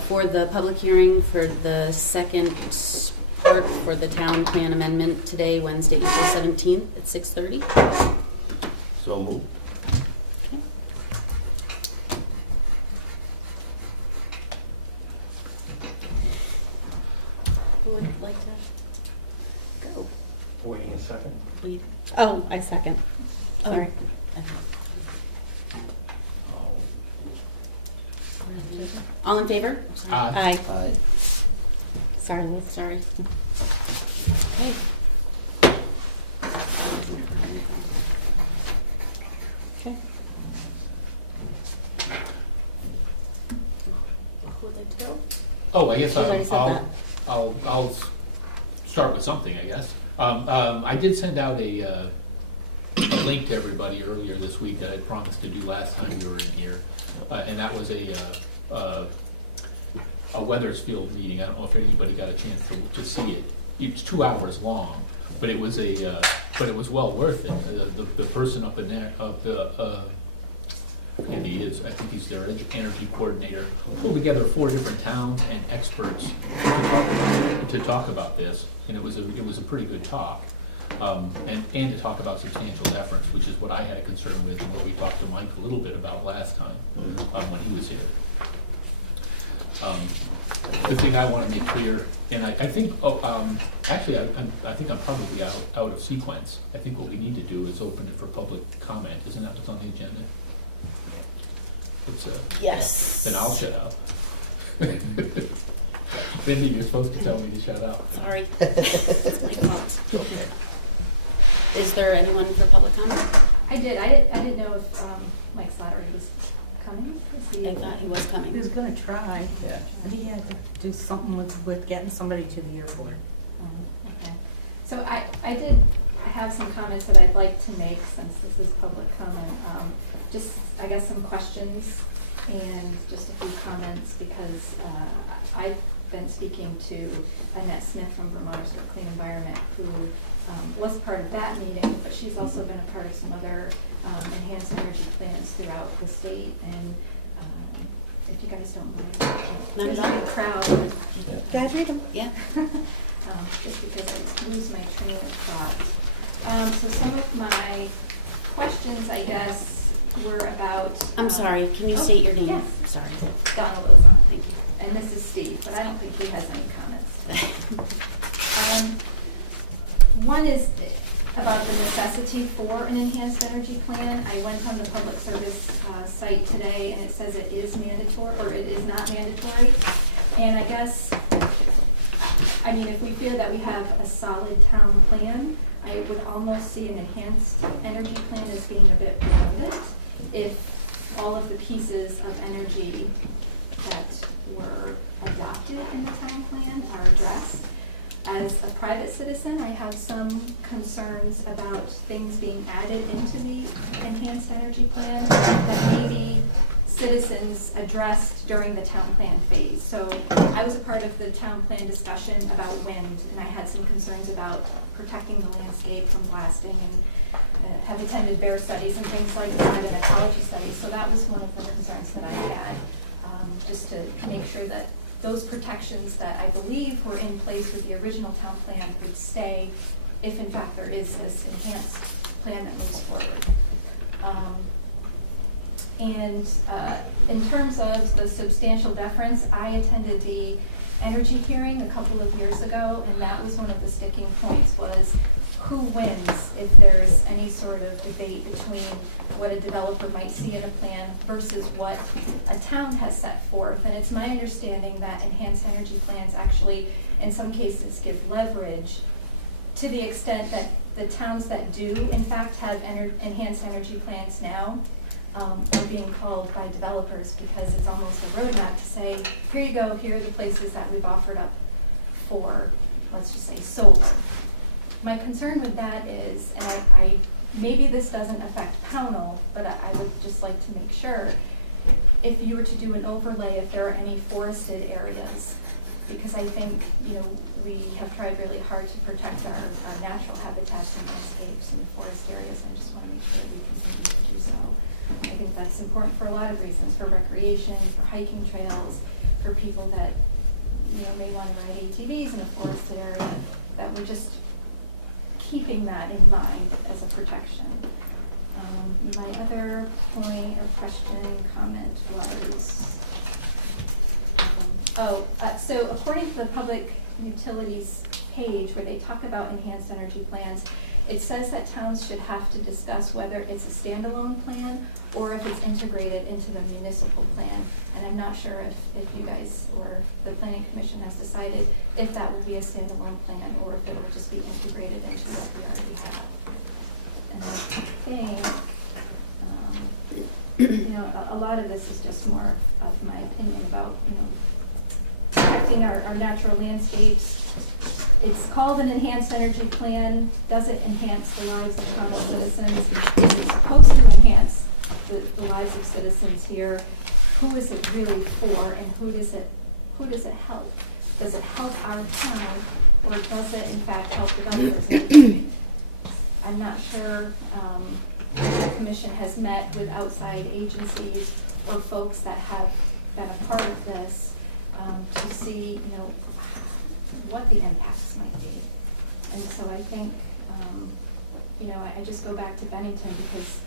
for the public hearing for the second part for the town plan amendment today, Wednesday, April 17th at 6:30. So moved. Okay. Who would like to go? Waiting a second. Lead. Oh, I second. Sorry. All in favor? Aye. Aye. Aye. Sorry, Liz. Sorry. Okay. Okay. Who would like to go? Oh, I guess She's already said that. I'll start with something, I guess. I did send out a link to everybody earlier this week that I promised to do last time you were in here, and that was a Weathersfield meeting. I don't know if anybody got a chance to see it. It's 2 hours long, but it was but it was well worth it. The person up in there, and I think he's their energy coordinator, pulled together 4 different towns and experts to talk about this, and it was a pretty good talk, and to talk about substantial deference, which is what I had a concern with and what we talked to Mike a little bit about last time when he was here. The thing I want to make clear, and I think, actually, I think I'm probably out of sequence. I think what we need to do is open it for public comment. Isn't that what's on the agenda? Yes. Then I'll shut up. Cindy, you're supposed to tell me to shut up. Sorry. It's my fault. Okay. Is there anyone for public comment? I didn't know if Mike Slattery was coming. I thought he was He coming. was gonna try, Yeah. but he had to do something with getting somebody to the airport. Okay. So I did have some comments that I'd like to make since this is public comment. Just, I guess, some questions and just a few comments because I've been speaking to Annette Smith from Vermonters for a Clean Environment who was part of that meeting, but she's also been a part of some other enhanced energy plans throughout the state. And if you guys don't mind, there's a big crowd. Go ahead, read them. Yeah. Just because I lose my train of thought. So some of my questions, I guess, were about. I'm sorry, can you state your name? Yes. Sorry. Donna Lozon. Thank you. And this is Steve, but I don't think he has any comments. One is about the necessity for an enhanced energy plan. I went on the public service site today and it says it is mandatory, or it is not mandatory. And I guess, I mean, if we feel that we have a solid town plan, I would almost see an enhanced energy plan as being a bit redundant if all of the pieces of energy that were adopted in the town plan are addressed. As a private citizen, I have some concerns about things being added into the enhanced energy plan that maybe citizens addressed during the town plan phase. So I was a part of the town plan discussion about wind, and I had some concerns about protecting the landscape from blasting, and have attended bear studies and things like that, and ecology studies. So that was one of the concerns that I had, just to make sure that those protections that I believe were in place with the original town plan would stay if in fact there is this enhanced plan that moves forward. And in terms of the substantial deference, I attended the energy hearing a couple of years ago, and that was one of the sticking points was who wins if there's any sort of debate between what a developer might see in a plan versus what a town has set forth. And it's my understanding that enhanced energy plans actually, in some cases, give leverage to the extent that the towns that do, in fact, have enhanced energy plans now are being called by developers because it's almost a roadmap to say, here you go, here are the places that we've offered up for, let's just say, solar. My concern with that is, and I maybe this doesn't affect Pownal, but I would just like to make sure, if you were to do an overlay, if there are any forested areas, because I think, you know, we have tried really hard to protect our natural habitats and landscapes in the forest areas, and I just want to make sure we continue to do so. I think that's important for a lot of reasons, for recreation, for hiking trails, for people that, may want to ride ATVs in a forested area, that we're just keeping that in mind as a protection. My other point or question, comment was, so according to the public utilities page where they talk about enhanced energy plans, it says that towns should have to discuss whether it's a standalone plan or if it's integrated into the municipal plan. And I'm not sure if you guys or the planning commission has decided if that will be a standalone plan or if it will just be integrated into what we already have. And I think, a lot of this is just more of my opinion about, protecting our natural landscapes. It's called an enhanced energy plan. Does it enhance the lives of Pownal citizens? Is it supposed to enhance the lives of citizens here? Who is it really for, and who does it help? Does it help our town, or does it in fact help developers? I'm not sure if the commission has met with outside agencies or folks that have been a part of this to see, what the impacts might be. And so I think, I just go back to Bennington because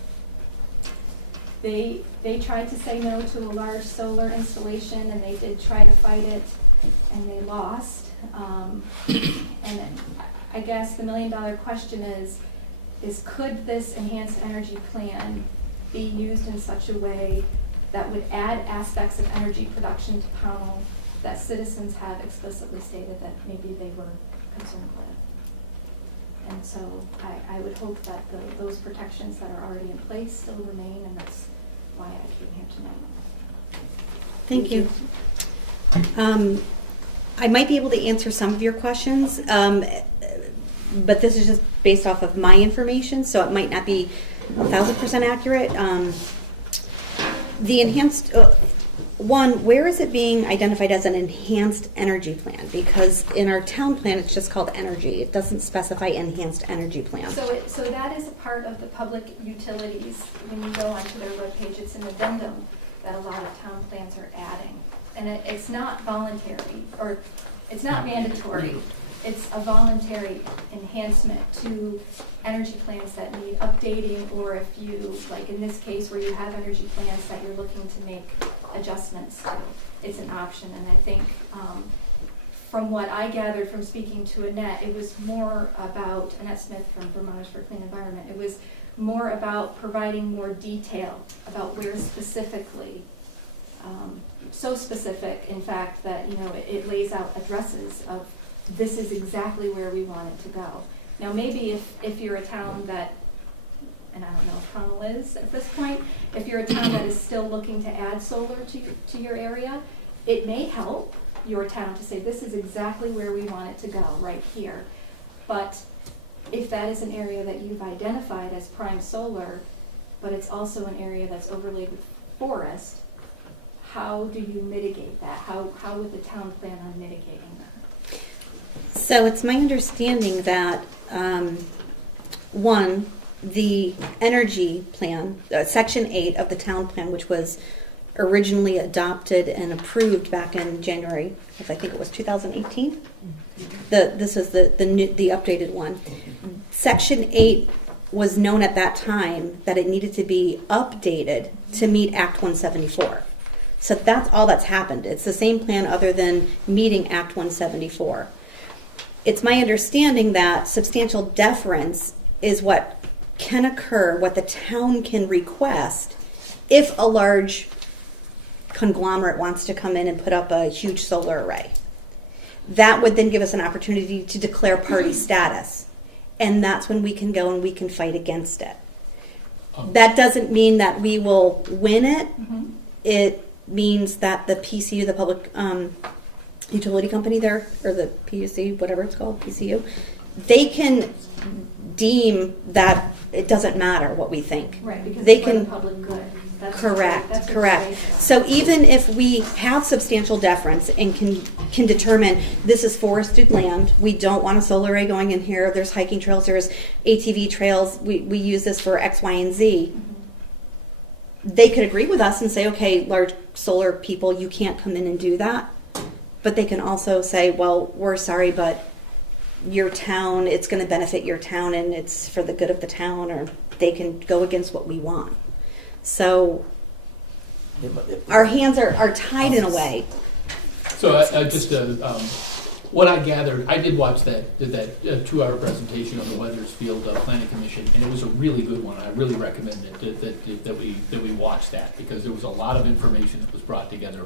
they tried to say no to a large solar installation, and they did try to fight it, and they lost. And I guess the $1 million question is could this enhanced energy plan be used in such a way that would add aspects of energy production to Pownal that citizens have explicitly stated that maybe they were concerned with. And so I would hope that those protections that are already in place still remain, and that's why I came here tonight. Thank you. I might be able to answer some of your questions, but this is just based off of my information, so it might not be 1,000% accurate. The enhanced... One, where is it being identified as an enhanced energy plan? Because in our town plan, it's just called energy. It doesn't specify enhanced energy plan. So that is a part of the public utilities. When you go onto their webpage, it's an addendum that a lot of town plans are adding. And it's not voluntary, or it's not mandatory. It's a voluntary enhancement to energy plans that need updating, or if you, like in this case, where you have energy plans that you're looking to make adjustments to, it's an option. And I think from what I gathered from speaking to Annette, it was more about, Annette Smith from Vermonters for a Clean Environment, it was more about providing more detail about where specifically, so specific in fact that it lays out addresses of this is exactly where we want it to go. Now maybe if you're a town that, and I don't know if Pownal is at this point, if you're a town that is still looking to add solar to your area, it may help your town to say this is exactly where we want it to go, right here. But if that is an area that you've identified as prime solar, but it's also an area that's overlaid with forest, how do you mitigate that? How would the town plan on mitigating that? So it's my understanding that, one, the energy plan, Section 8 of the town plan, which was originally adopted and approved back in January of, I think it was 2018. This was the updated one. Section 8 was known at that time that it needed to be updated to meet Act 174. So that's all that's happened. It's the same plan other than meeting Act 174. It's my understanding that substantial deference is what can occur, what the town can request if a large conglomerate wants to come in and put up a huge solar array. That would then give us an opportunity to declare party status. And that's when we can go and we can fight against it. That doesn't mean that we will win it. Mm-hmm. It means that the PCU, the public utility company there, or the PUC, whatever it's called, PCU, they can deem that it doesn't matter what we think. Right, because they it's for can, the public good. correct. That's Correct. So even if we have substantial deference and can determine this is forested land, we don't want a solar array going in here, there's hiking trails, there's ATV trails, we use this for X, Y, and Z. Mm-hmm. they could agree with us and say, okay, large solar people, you can't come in and do that. But they can also say, well, we're sorry, but your town, it's going to benefit your town and it's for the good of the town, or they can go against what we want. So Yeah, but if- our hands are tied in a way. So what I gathered, I did watch that 2-hour presentation on the Weathersfield Planning Commission, and it was a really good one. I really recommend that we watch that, because there was a lot of information that was brought together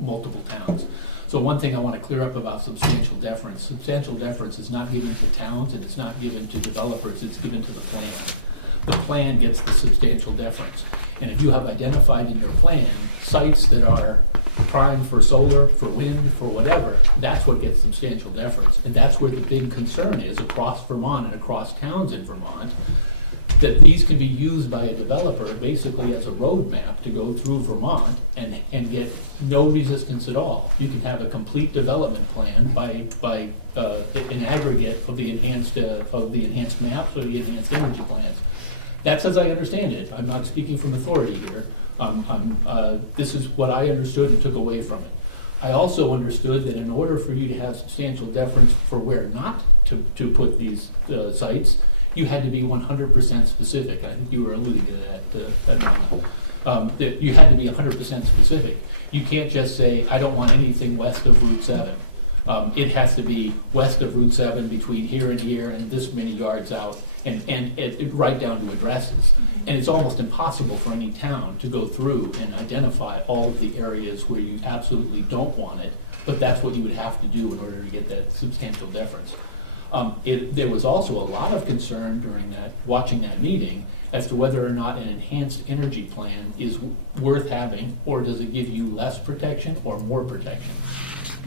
multiple towns. So one thing I want to clear up about substantial deference. Substantial deference is not given to towns and it's not given to developers, it's given to the plan. The plan gets the substantial deference. And if you have identified in your plan sites that are prime for solar, for wind, for whatever, that's what gets substantial deference. And that's where the big concern is across Vermont and across towns in Vermont, that these can be used by a developer basically as a roadmap to go through Vermont and get no resistance at all. You can have a complete development plan by an aggregate of the enhanced maps or the enhanced energy plans. That's as I understand it. I'm not speaking from authority here. This is what I understood and took away from it. I also understood that in order for you to have substantial deference for where not to put these sites, you had to be 100% specific. I think you were alluding to that. That you had to be 100% specific. You can't just say, I don't want anything west of Route 7. It has to be west of Route 7 between here and here and this many yards out, and it right down to addresses. And it's almost impossible for any town to go through and identify all of the areas where you absolutely don't want it, but that's what you would have to do in order to get that substantial deference. There was also a lot of concern during watching that meeting as to whether or not an enhanced energy plan is worth having, or does it give you less protection or more protection?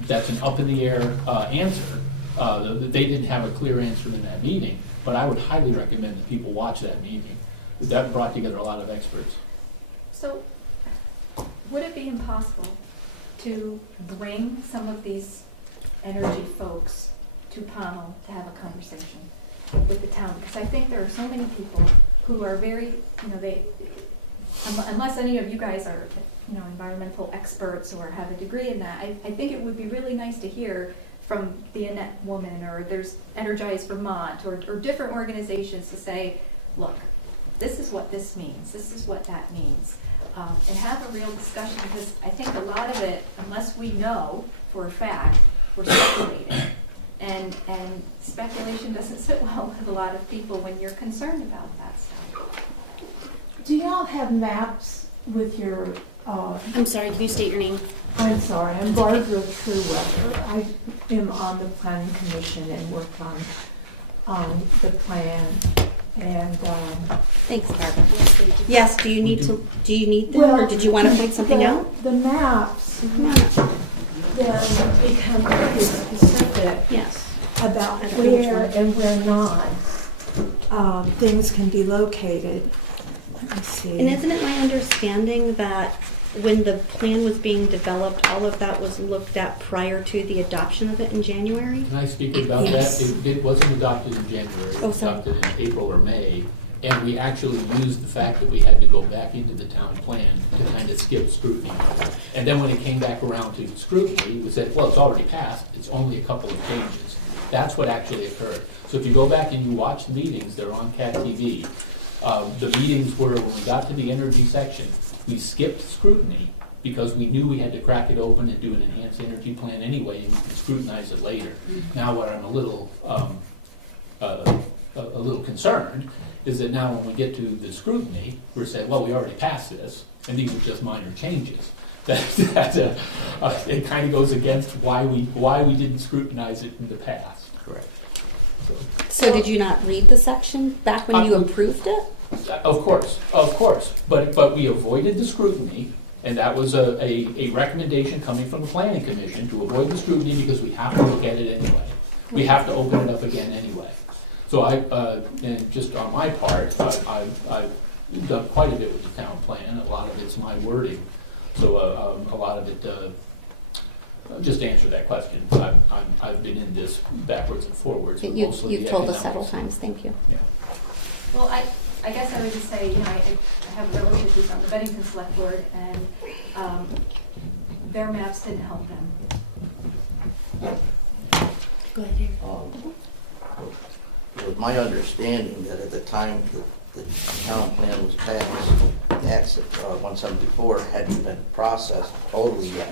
That's an up in the air answer. They didn't have a clear answer in that meeting, but I would highly recommend that people watch that meeting. That brought together a lot of experts. So, would it be impossible to bring some of these energy folks to Pownal to have a conversation with the town? Because I think there are so many people who are very, unless any of you guys are, environmental experts or have a degree in that, I think it would be really nice to hear from the Annette woman, or there's Energize Vermont, or different organizations to say, look, this is what this means, this is what that means, and have a real discussion, because I think a lot of it, unless we know for a fact, we're speculating. And speculation doesn't sit well with a lot of people when you're concerned about that stuff. Do y'all have maps with your, I'm sorry, can you state your name? I'm sorry, I'm Barbara Trueweather. I am on the planning commission and work on the plan. And Thanks, Barbara. Yes, do you need them, or did you want to point something out? The maps Come on up. then become pretty specific Yes. about I don't know which where one. and where not things can be located. Let me see. And isn't it my understanding that when the plan was being developed, all of that was looked at prior to the adoption of it in January? Can I speak about Yes. that? It wasn't adopted in January, it Oh, was sorry. adopted in April or May. And we actually used the fact that we had to go back into the town plan to kind of skip scrutiny. And then when it came back around to scrutiny, we said, well, it's already passed, it's only a couple of changes. That's what actually occurred. So if you go back and you watch the meetings, they're on CAT TV. The meetings were, when we got to the energy section, we skipped scrutiny because we knew we had to crack it open and do an enhanced energy plan anyway, and we can scrutinize it later. Now what I'm a little concerned is that now when we get to the scrutiny, we're saying, well, we already passed this, and these are just minor changes. It kind of goes against why we didn't scrutinize it in the past. Correct. So did you not read the section back when you approved it? Of course, but we avoided the scrutiny, and that was a recommendation coming from the planning commission to avoid the scrutiny because we have to look at it anyway. We have to open it up again anyway. So and just on my part, I've done quite a bit with the town plan. A lot of it's my wording. So a lot of it, just to answer that question, I've been in this backwards and forwards. With mostly You've the told us economics. several times, thank you. Yeah. Well, I guess I would just say, I have relatives who's on the Bennington Select Board, and their maps didn't help them. Go ahead, Eric. It was my understanding that at the time the town plan was passed, the Act 174 hadn't been processed totally yet.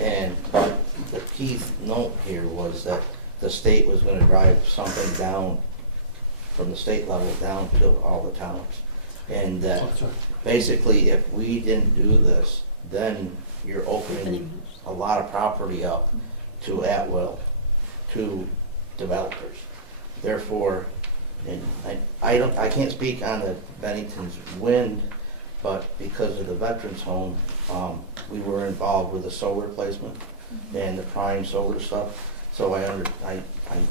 And but the key note here was that the state was gonna drive something down from the state level down to all the towns. And that basically if we didn't do this, then you're opening a lot of property up to at will, to developers. Therefore, and I can't speak on the Bennington's wind, but because of the veterans home, we were involved with the solar placement and the prime solar stuff. So I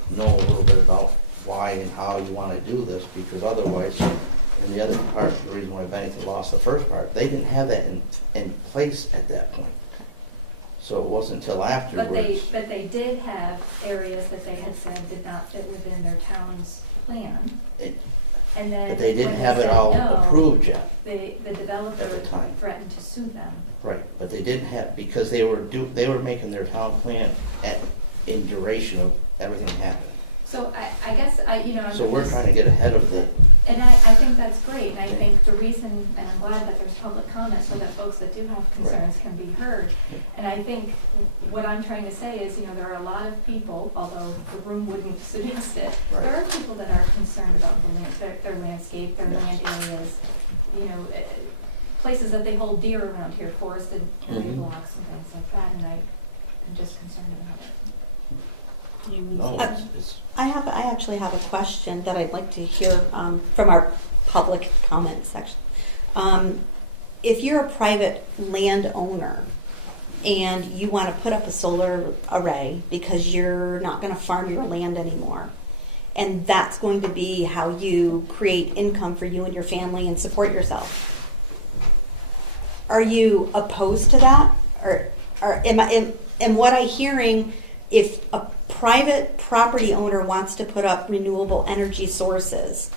know a little bit about why and how you want to do this, because otherwise, and the other part, the reason why Bennington lost the first part, they didn't have that in place at that point. So it wasn't until afterwards. But they did have areas that they had said did not fit within their town's plan. And then But they didn't when have it said all no, approved yet. the developer At the time. threatened to sue them. Right, but they didn't have, because they were making their town plan in duration of everything happening. So I guess, So we're trying to get ahead of the, and I think that's great, and I think the reason, and I'm glad that there's public comment so that folks that do have concerns can be heard. And I think what I'm trying to say is, there are a lot of people, although the room wouldn't suggest it, Right. there are people that are concerned about their landscape, their Yes. land areas, places that they hold dear around here, forested area Mhm. blocks and things like that, and I'm just concerned about it. no, it's, I actually have a question that I'd like to hear from our public comment section. If you're a private landowner and you want to put up a solar array because you're not going to farm your land anymore, and that's going to be how you create income for you and your family and support yourself, are you opposed to that? Or am what I hearing, if a private property owner wants to put up renewable energy sources,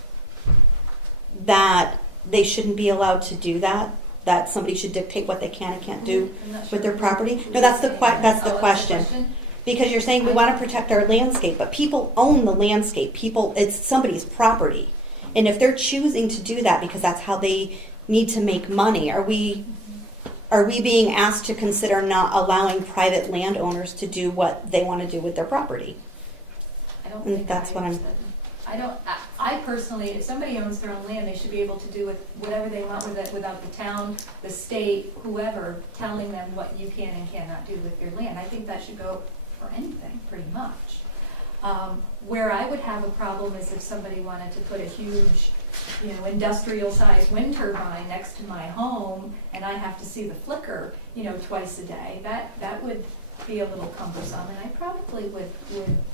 that they shouldn't be allowed to do that? That somebody should dictate what they can and can't do I'm not with sure their what property? you're No, that's the saying. that's the Oh, question. Because you're saying we want to protect our landscape, but people own the landscape. It's somebody's property. And if they're choosing to do that because that's how they need to make money, are we being asked to consider not allowing private landowners to do what they want to do with their property? I don't And think that's what I'm- understood. I personally, if somebody owns their own land, they should be able to do whatever they want with it without the town, the state, whoever, telling them what you can and cannot do with your land. I think that should go for anything, pretty much. Where I would have a problem is if somebody wanted to put a huge, industrial-sized wind turbine next to my home, and I have to see the flicker, twice a day. That would be a little cumbersome, and I probably would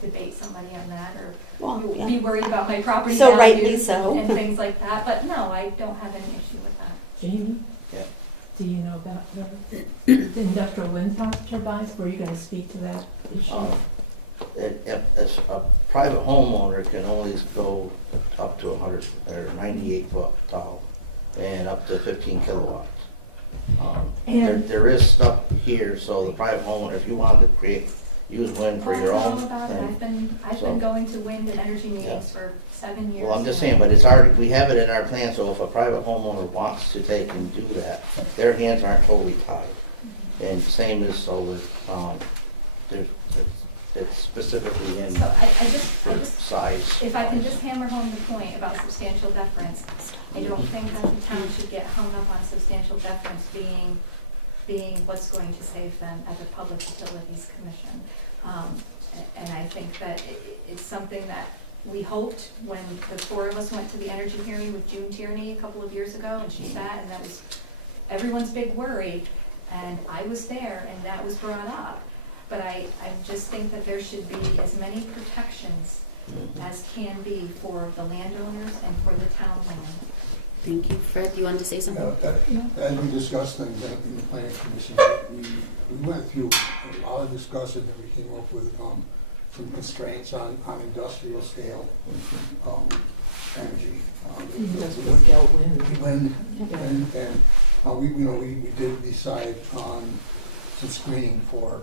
debate somebody on that, or Well, be yeah. worried about my property So rightly values so. and things like that. But no, I don't have any issue with that. Jamie? Yeah. Do you know about the industrial wind turbines? Were you gonna speak to that issue? as a private homeowner can only go up to 100 or 98 foot tall and up to 15 kilowatts. And- There is stuff here, so the private homeowner, if you wanted to use wind for Oh, your I know own. about it. then- I've so- been going to wind and energy meetings Yeah. for 7 years. Well, I'm just saying, but it's already, we have it in our plan, so if a private homeowner wants to take and do that, their hands aren't totally tied. And same as solar, it's specifically in So I just, for size. if I can just hammer home the point about substantial deference, I don't think that the town should get hung up on substantial deference being what's going to save them as a Public Utilities Commission. And I think that it's something that we hoped when the four of us went to the energy hearing with June Tierney a couple of years ago, and she sat, and that was everyone's big worry, and I was there, and that was brought up. But I just think that there should be as many protections as can be for the landowners and for the town land. Thank you. Fred, you wanted to say something? As we discussed in the planning commission, we went through a lot of discussion and we came up with some constraints on industrial scale. energy. Industrial scale wind. And we, we did decide on some screening for,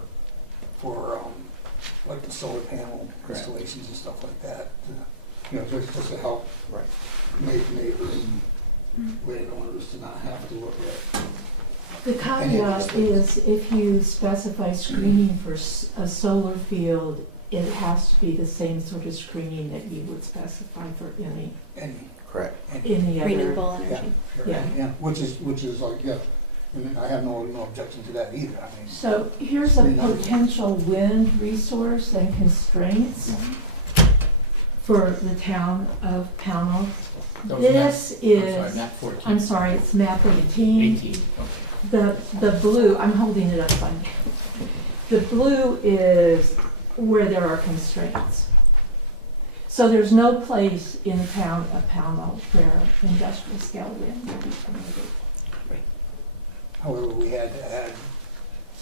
like the solar panel Correct. installations and stuff like that. Just to help Right. neighboring landowners to not have to look at. The caveat is if you specify screening for a solar field, it has to be the same sort of screening that you would specify for any Correct. other. Renewable Yeah, energy. sure. Yeah. Which is like, yeah, and I have no objection to that either, I mean. So here's a potential wind resource and constraints for the town of Pownal. That was This is, map 14. I'm sorry, it's map 18. 18, okay. The blue, I'm holding it up on you. The blue is where there are constraints. So there's no place in the town of Pownal where industrial scale wind will be permitted. However, we had to add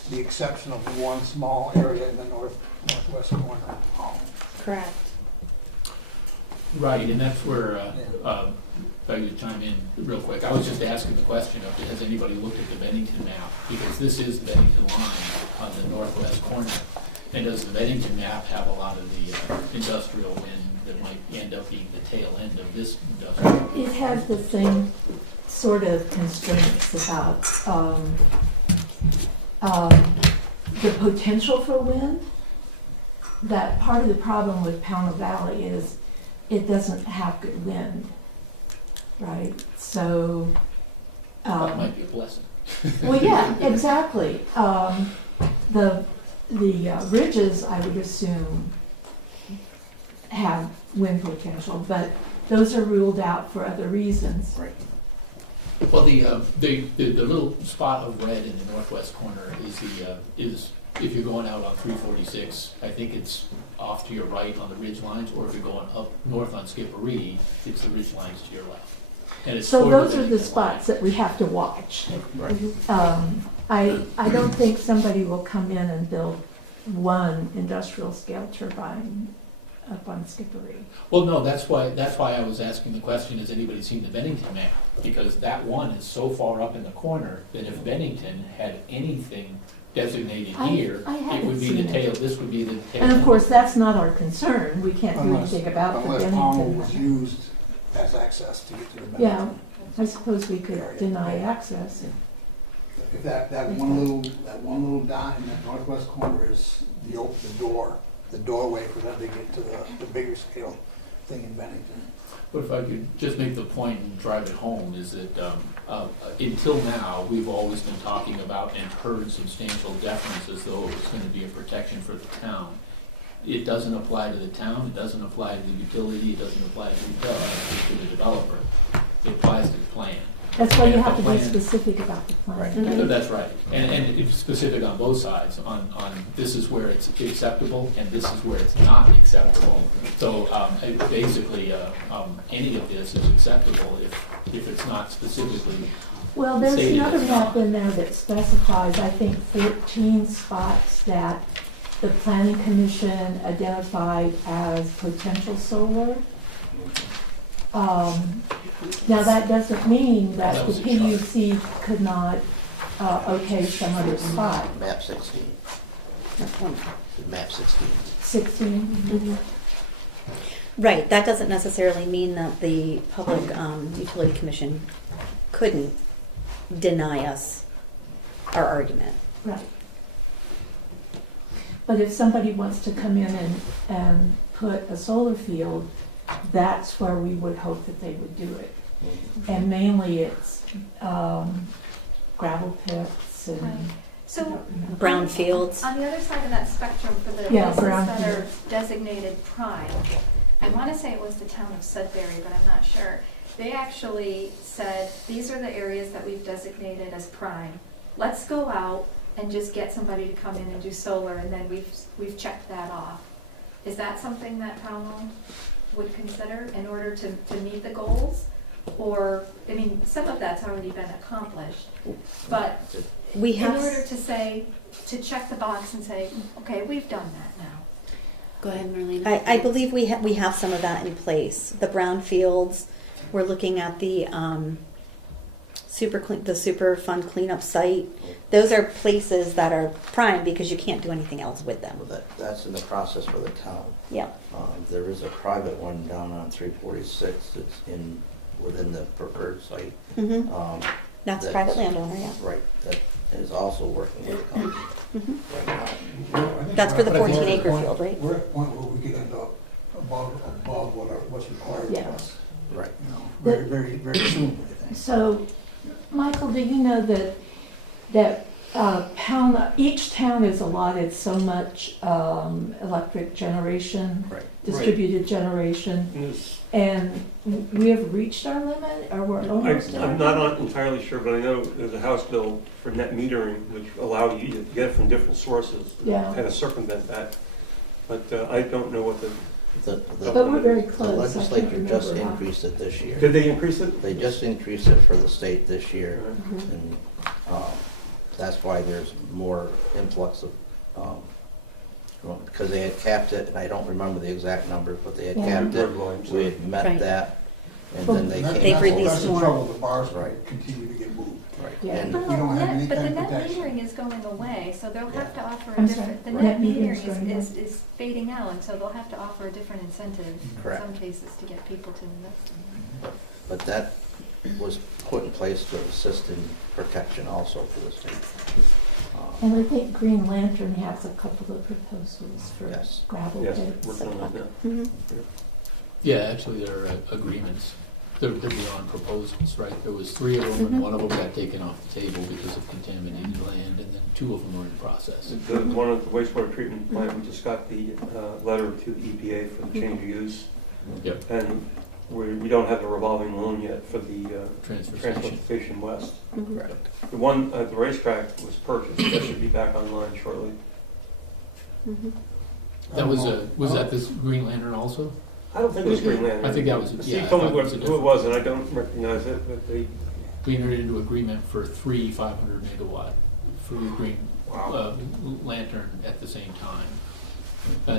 the exception of one small area in the northwest corner. Correct. Right, and that's where, if I could chime in real quick, I was just asking the question of, has anybody looked at the Bennington map? Because this is the Bennington line on the northwest corner. And does the Bennington map have a lot of the industrial wind that might end up being the tail end of this industrial? It has the same sort of constraints about the potential for wind. That part of the problem with Pownal Valley is it doesn't have good wind, right? So, That might be a blessing. well, yeah, exactly. The ridges, I would assume, have wind potential, but those are ruled out for other reasons. Right. Well, the little spot of red in the northwest corner is if you're going out on 346, I think it's off to your right on the ridge lines, or if you're going up north on Skippery, it's the ridge lines to your left. And it's So sort of those are the Bennington spots that we have to watch. Right. I don't think somebody will come in and build one industrial scale turbine up on Skippery. Well, no, that's why I was asking the question, has anybody seen the Bennington map? Because that one is so far up in the corner that if Bennington had anything designated here, I it haven't would be seen the it. tail, this would be the tail. And of course, that's not our concern. We can't do Unless anything about the Pownal Bennington. was map. used as access to get to the Yeah, Bennington. I suppose we could deny access. If that one little dot in that northwest corner is the doorway for them to get to the bigger scale thing in Bennington. But if I could just make the point and drive it home, is that until now, we've always been talking about and heard substantial deference as though it was going to be a protection for the town. It doesn't apply to the town, it doesn't apply to the utility, it doesn't apply to the developer. It applies to the plan. That's why you And have to the be plan- specific about the plan. Right. So that's right, and it's specific on both sides, on this is where it's acceptable and this is where it's not acceptable. So basically, any of this is acceptable if it's not specifically, Well, there's stated another as map not. in there that specifies, I think, 14 spots that the planning commission identified as potential solar. Now, that doesn't mean that That the was a chart. PUC could not okay some other spot. Map 16. Map 16. 16? Right, that doesn't necessarily mean that the Public Utility Commission couldn't deny us our argument. Right. But if somebody wants to come in and put a solar field, that's where we would hope that they would do it. And mainly it's gravel pits Right. and. So Brown fields. on the other side of that spectrum, for the Yeah, places brown that are fields. designated prime, I want to say it was the town of Sudbury, but I'm not sure. They actually said, these are the areas that we've designated as prime. Let's go out and just get somebody to come in and do solar, and then we've checked that off. Is that something that Pownal would consider in order to meet the goals? Or, I mean, some of that's already been accomplished, but We in have, order to say, to check the box and say, okay, we've done that now. Go ahead, Marlene. I believe we have some of that in place. The brownfields, we're looking at the Superfund cleanup site. Those are places that are prime because you can't do anything else with them. Well, that's in the process for the town. Yeah. There is a private one down on 346 that's within the preferred site. Mm-hmm. That's a private landowner, yeah. Right, that is also working with the company Mm-hmm. right now. I think That's for the we're at 14 a acre point- field, right? We're at a point where we get into above what's required Yeah. of us, Right. you know, very, very, very soon, I think. So, Michael, do you know that Pownal, each town is allotted so much electric generation, Right. distributed generation, and we have reached our limit, or we're almost at our I'm not entirely sure, but I know there's a House bill for net metering, which allow you to get it from different sources, Yeah. kind of circumvent that. But I don't know what But we're very The close. I can't legislature just remember how. increased it this year. did they increase it? They just increased it for the state this year, Mhm. and that's why there's more influx of, because they had capped it, and I don't remember the exact numbers, but they had Yeah. capped it. Volume, so- We had met Right. that, and then they And that- came. They've that's- released That's the more. trouble, the bars Right. continue to get moved. Right. Yeah. And We don't have any But the kind of net protection. metering is going away, so they'll have to offer a I'm different, the sorry, net net metering's metering going is fading out, and so they'll have to offer a different incentive in Correct. some cases to get people to invest. But that was put in place to assist in protection also for the state. And I think Green Lantern has a couple of proposals for Yes. gravel Yes, pits. working on that now. Mhm. Yeah, actually, there are agreements. They're beyond proposals, right? There was 3 of them, Mhm. and one of them got taken off the table because of contaminated land, and then 2 of them are in process. The one at the wastewater treatment plant, we just got the letter to the EPA for the change of use. Yep. And we don't have the revolving loan yet for the Transfer transfer station. station west. Mhm. Correct. The one at the racetrack was purchased, that should be back online shortly. Mhm. That was that this Green Lantern also? I don't think it was Green Lantern. I think that was- yeah, Steve I told me thought it was a who it different- was, and I don't recognize it, but they, We entered into agreement for 3 500 megawatt for Green Lantern at the same time.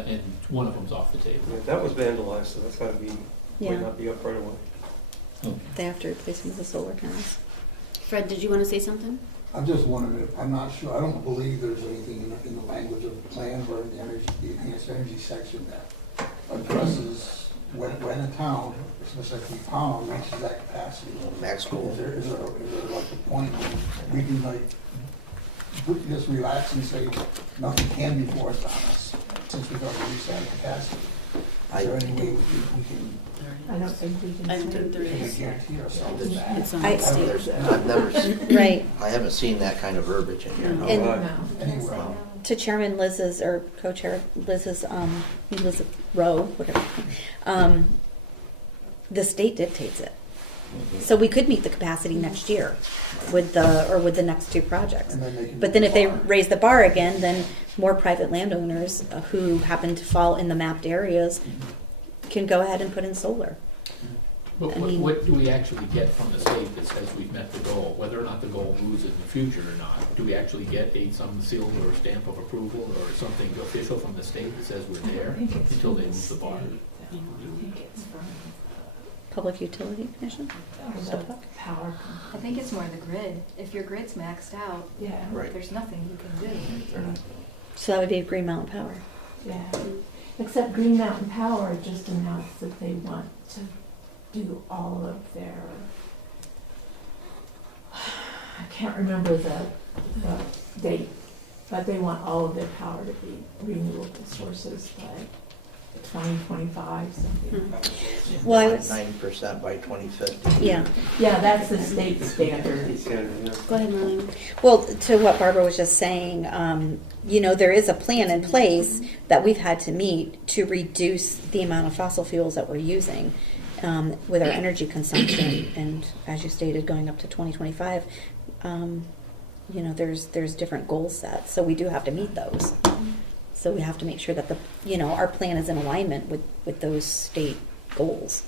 And one of them's off the table. yeah, that was vandalized, so that's gotta be, Yeah. might not be up right away. They have to replace them with the solar panels. Fred, did you want to say something? I'm just wondering, I'm not sure, I don't believe there's anything in the language of the plan or in the energy, the enhanced energy section that addresses when a town, specifically Pownal, reaches that capacity. Max school. Is there like a point where we can like, just relax and say, nothing can be forced on us since we've already reached that capacity? Is there any way we can I don't think we can I say. don't think there can we is. guarantee ourselves that? It's on I- the state. I've never, Right. I haven't seen that kind of verbiage in here. No. And- Right. Anyway. To Chairman Liz's, or Co-Chair Liz's, Liz Rowe, whatever, the state dictates it. So we could meet the capacity next year with the next 2 projects. And then they can But then if they bar. raise the bar again, then more private landowners who happen to fall in the mapped areas can go ahead and put in solar. But I mean- what do we actually get from the state that says we've met the goal? Whether or not the goal moves in the future or not, do we actually get some seal or stamp of approval or something official from the state that says we're there until they move the bar? I think it's from Public Utility Commission? the power I think it's more the grid. If your grid's maxed out, Yeah, Right. there's nothing you can do. So that would be Green Mountain Power. yeah. Except Green Mountain Power just announced that they want to do all of their, I can't remember the date, but they want all of their power to be renewable sources by 2025, something. Well, I was, 90% by 2050. yeah. Yeah, that's the state standard. Go ahead, Marlene. Well, to what Barbara was just saying, there is a plan in place that we've had to meet to reduce the amount of fossil fuels that we're using with our energy consumption. And as you stated, going up to 2025, there's different goals set. So we do have to meet those. So we have to make sure that our plan is in alignment with those state goals.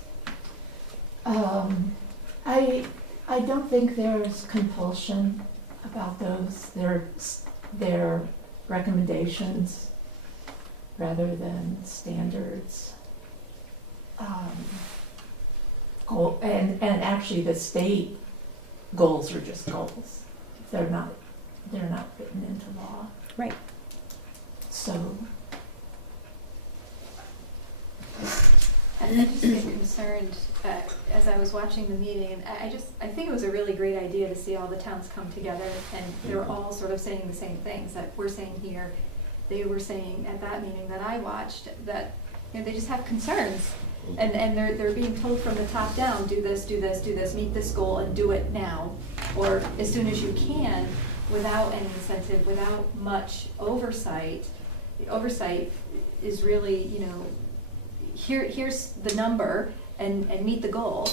I don't think there's compulsion about those. Their recommendations. rather than standards. Goal, and actually the state goals are just goals. They're not written into law. Right. So, I just get concerned as I was watching the meeting, and I think it was a really great idea to see all the towns come together, and they were all sort of saying the same things that we're saying here. They were saying at that meeting that I watched that, you know, they just have concerns, and they're being told from the top down, do this, do this, do this, meet this goal, and do it now, or as soon as you can, without any incentive, without much oversight. The oversight is really, you know, here's the number and meet the goal.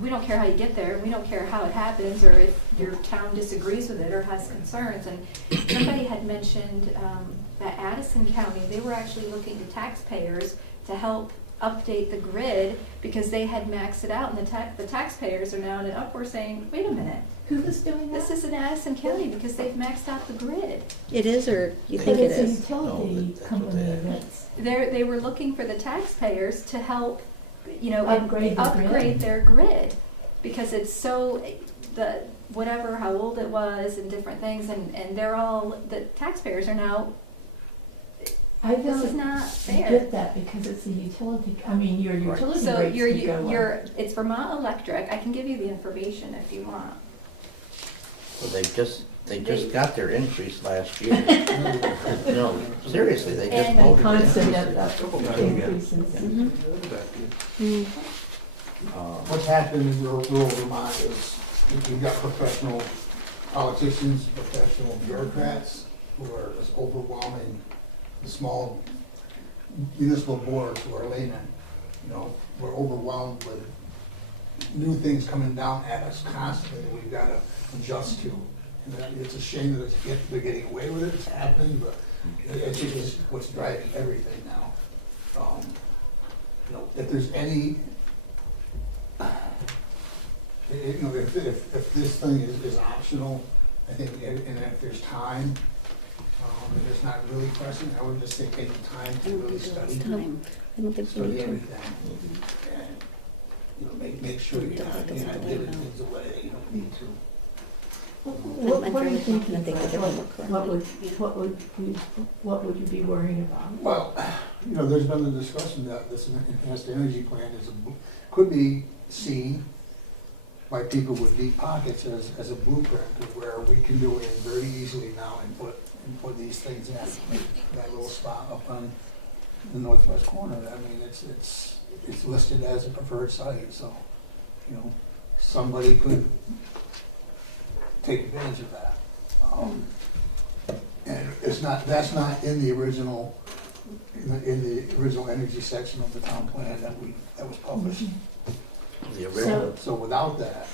We don't care how you get there, we don't care how it happens, or if your town disagrees with it or has concerns. And somebody had mentioned that Addison County, they were actually looking to taxpayers to help update the grid because they had maxed it out, and the taxpayers are now in an uproar saying, wait a minute, who was doing that? this is in Addison County because they've maxed out the grid. It is, or you But think it it's a is? utility No, that's what company they are. that's, They were looking for the taxpayers to help, you know, Upgrade the grid. upgrade their grid, because it's so, whatever, how old it was and different things, and they're all, the taxpayers are now, I this is don't not fair. get that because it's a utility, I mean, your Right. utility So rates could go up. it's Vermont Electric, I can give you the information if you want. Well, they just got their increase last year. No, seriously, they just And- voted to Constant increase it. increases. What's happened in rural Vermont is you've got professional politicians, professional bureaucrats who are just overwhelming the small municipal boards who are laymen. You know, we're overwhelmed with new things coming down at us constantly that we've got to adjust to. And it's a shame that they're getting away with it, it's happening, but it's just what's driving everything now. You know, if there's any, you know, if this thing is optional, I think, and if there's time, if it's not really pressing, I would just take any time to really study Time. I don't think we study need to. everything. And, you know, make sure you're not giving things away that you don't need to. What are you thinking I think about? they did look correct. What would you be worrying about? Well, you know, there's been the discussion that this enhanced energy plan could be seen by people with deep pockets as a blueprint of where we can go in very easily now and put these things in. Like that little spot up on the northwest corner, I mean, it's listed as a preferred site, so, you know, somebody could take advantage of that. And that's not in the original, in the original energy section of the town plan that was published. The original, So without that,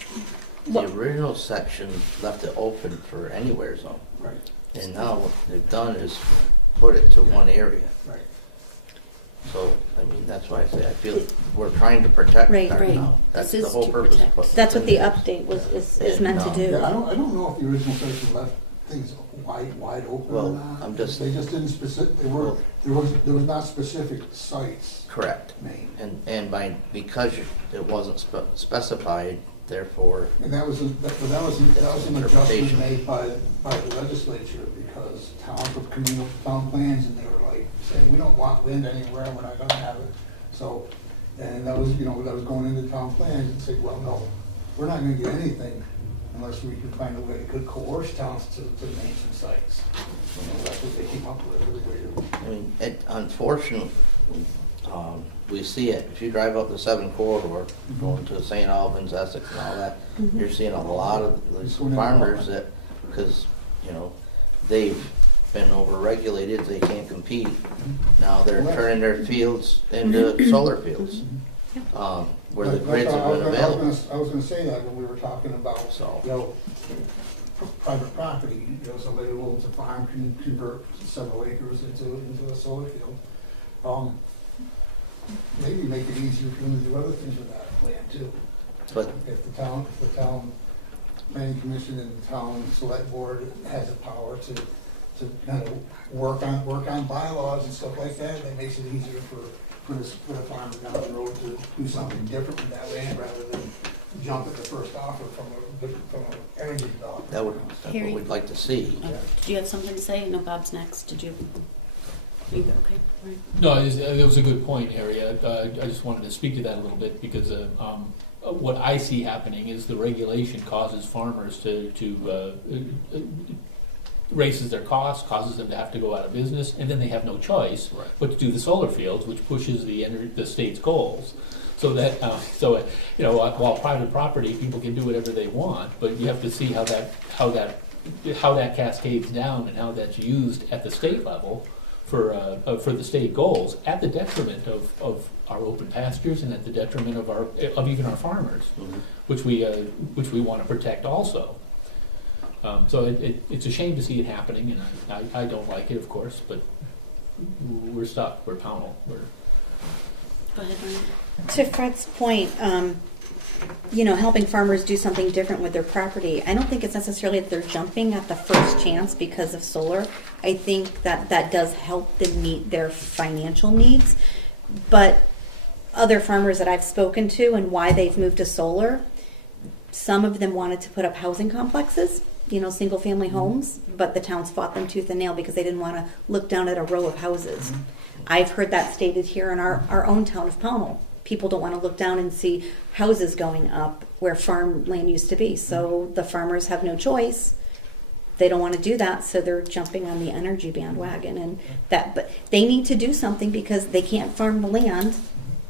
the original section left it open for anywhere zone. right, And now what they've done is put it to one area. right. So, I mean, that's why I say, I feel we're trying to protect Right, our right. town. That's This the is whole to purpose of protect. putting That's it what the in there. update is meant to And, do. Yeah, I don't know if the original section left things wide open or Well, not. I'm just- They just didn't there was not specific sites Correct. named. And because it wasn't specified, therefore, And that was an adjustment Interpretation. made by the legislature, because towns with communal town plans, and they were like, saying, we don't want wind anywhere, we're not gonna have it. So, and that was, you know, that was going into town plans, and said, well, no, we're not gonna do anything unless we can find a way that could coerce towns to name some sites. You know, that's what they came up with, the way to. I mean, unfortunately, we see it. If you drive up the 7 corridor, going to St. Albans, Essex and all that, you're seeing a lot of these farmers that, because, you know, they've been over-regulated, they can't compete. Now they're turning their fields into solar fields, where the grids have been available. I was gonna say that when we were talking about, So- you know, private property, you know, somebody who owns a farm can convert several acres into a solar field. Maybe make it easier for them to do other things with that land too. But If the town planning commission and the town select board has the power to to kind of work on bylaws and stuff like that, that makes it easier for the farmer down the road to do something different with that land rather than jump at the first offer from an energy developer. That's what Harry? we'd like to see. Do you have something to say? No, Bob's next. Did you? Okay, all right. No, it was a good point, Harry. I just wanted to speak to that a little bit because what I see happening is the regulation causes farmers to raises their costs, causes them to have to go out of business, and then they have no choice but to do the solar fields, which pushes the state's goals. So that while private property, people can do whatever they want, but you have to see how that cascades down and how that's used at the state level for the state goals, at the detriment of our open pastures and at the detriment of even our farmers, which we want to protect also. So it's a shame to see it happening, and I don't like it, of course, but we're stuck. We're Pownal. Go ahead, Brian. To Fred's point, helping farmers do something different with their property, I don't think it's necessarily that they're jumping at the first chance because of solar. I think that does help them meet their financial needs. But other farmers that I've spoken to and why they've moved to solar, some of them wanted to put up housing complexes, single family homes, but the towns fought them tooth and nail because they didn't want to look down at a row of houses. I've heard that stated here in our own town of Pownal. People don't want to look down and see houses going up where farmland used to be. So the farmers have no choice. They don't want to do that, so they're jumping on the energy bandwagon. But they need to do something because they can't farm the land,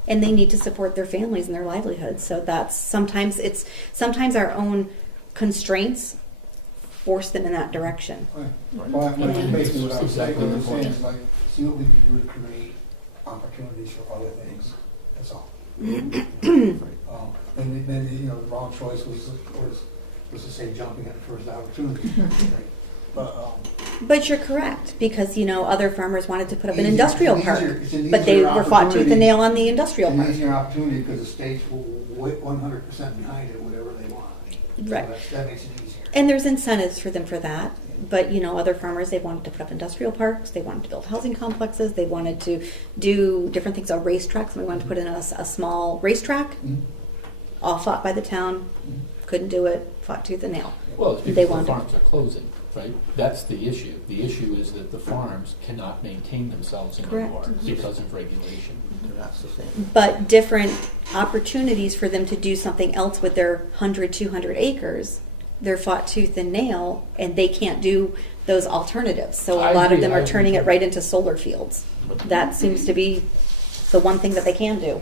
and they need to support their families and their livelihoods. So that's sometimes our own constraints force them in that direction. Right. Well, basically what I'm saying is like, see what we can do to create opportunities for other things. That's all. And then the wrong choice was to say jumping at the first opportunity. But you're correct, because other farmers wanted to put up an Easier- industrial it's park, easier- it's an but they easier were fought tooth and opportunity. nail on the industrial An park. easier opportunity because the states will 100% behind it, whatever they want. Right. So that makes it easier. And there's incentives for them for that. But, other farmers, they wanted to put up industrial parks, they wanted to build housing complexes, they wanted to do different things on racetracks. We wanted to put in a small racetrack, all fought by the town, couldn't do it, fought tooth and nail. Well, it's They because the wanted- farms are closing, right? That's the issue. The issue is that the farms cannot maintain themselves anymore Correct. because of regulation. They're not sustainable. But different opportunities for them to do something else with their 100, 200 acres, they're fought tooth and nail, and they can't do those alternatives. So I a lot of agree. them I are turning agree. it right into solar fields. That seems to be the one thing that they can do.